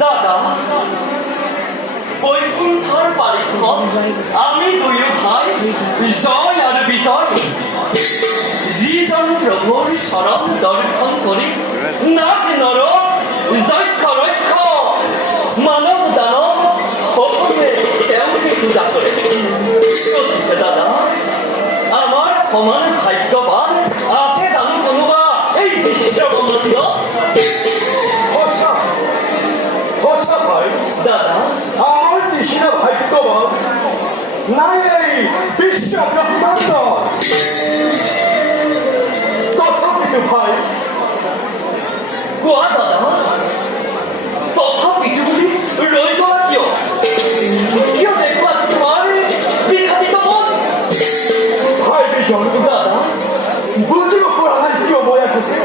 দাদা বৈকুণ্ঠর পারিক্ষণ আমি দুই ভাই জয় আর বিজয় জীবন প্রভুর শরণ দর্শন করি নাগ নর যক্ষ রক্ষ মানব দানব সকলে তেওঁকে পূজা করে। দাদা আমার সমান ভাগ্যবান আছে জানো কোনোবা এই বিশ্বব্রহ্মাণ্ড? দাদা আমার কৃষ্ণ ভাগ্যবান নাই এই বিশ্ব ব্রহ্মাণ্ড। তথাপি ভাই কোৱা দাদা, তথাপিতো বুলি ৰৈ গলা কিয়? কিয় দেখুৱা তোমাৰ বিঘাদিত মন? ভাই বিজন দাদা বুজিব পৰা নাই কিয় মই আহিছে।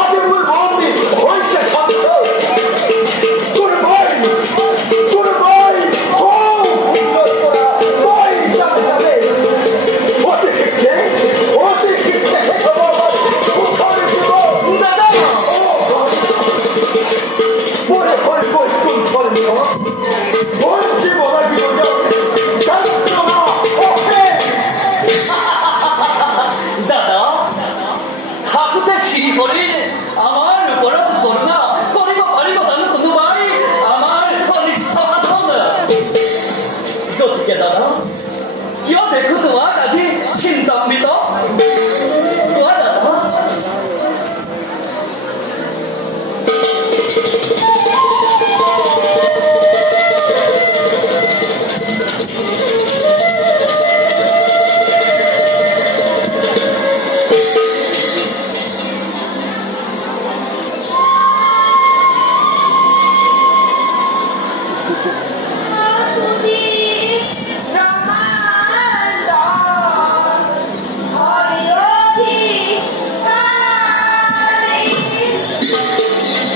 আজি মোৰ মন্দিৰ হৈছে সত্য। তোৰ ভাই দাদা থাকোঁতে শ্ৰীহৰি আমাৰ ওপৰত কৰুণা কৰিব পাৰিব জানো কোনোবাই? আমাৰ কনিষ্ঠ সাধন। গতিকে দাদা কিয় দেখো তোমাক আজি চিন্তান্বিত? কোৱা দাদা।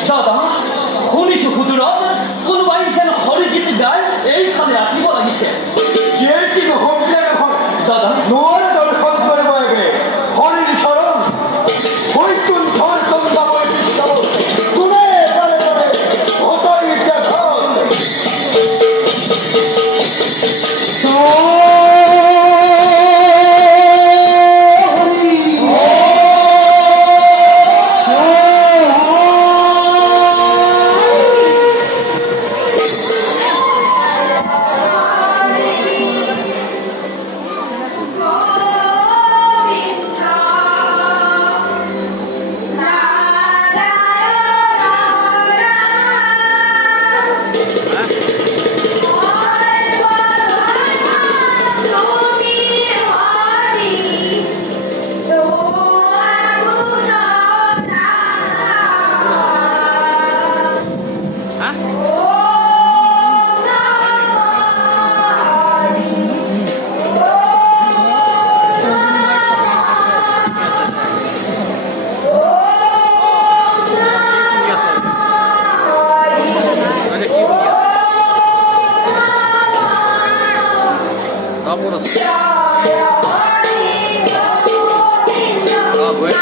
দাদা শুনিছো সুদূৰত কোনোবাই যেন হৰি গীত গাই এইখানে ৰাখিব লাগিছে। কিন্তু সম্পূৰ্ণ নহয় দাদা নোৱাৰে দৰ্শন কৰিব লাগে হৰিৰ চৰণ বৈকুণ্ঠৰ গংগাময় বিশ্ব কোনে পাৰে পাৰে ভটৰি দেখা 안 묻었어. 아, 왜?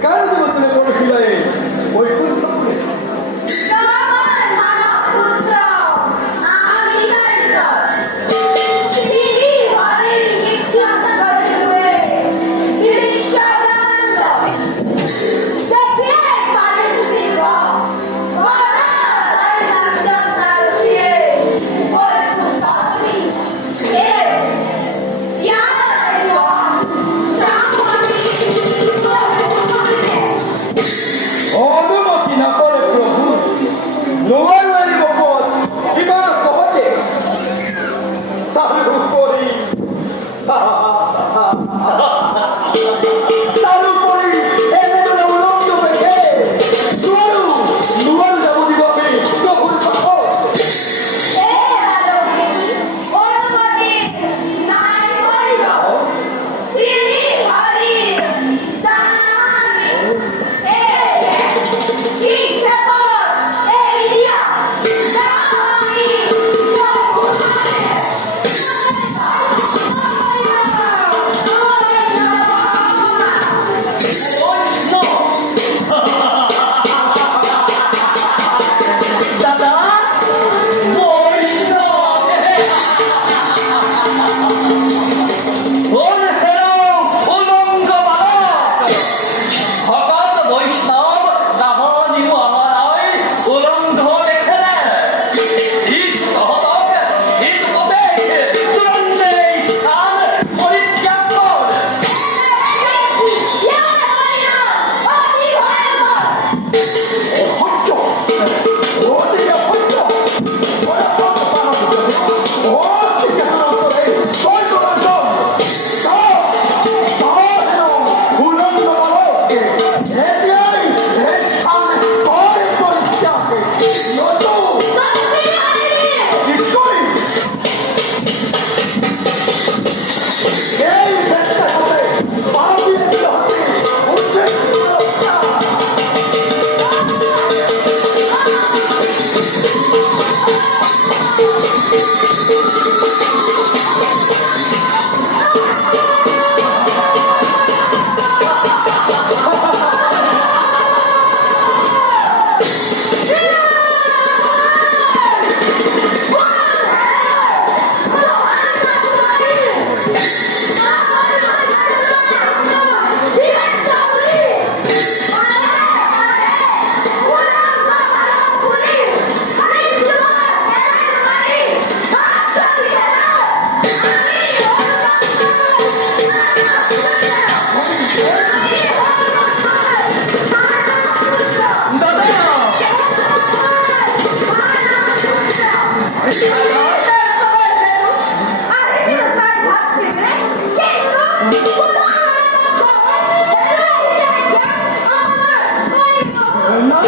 Hãy subscribe cho kênh Ghiền Mì Gõ để không bỏ lỡ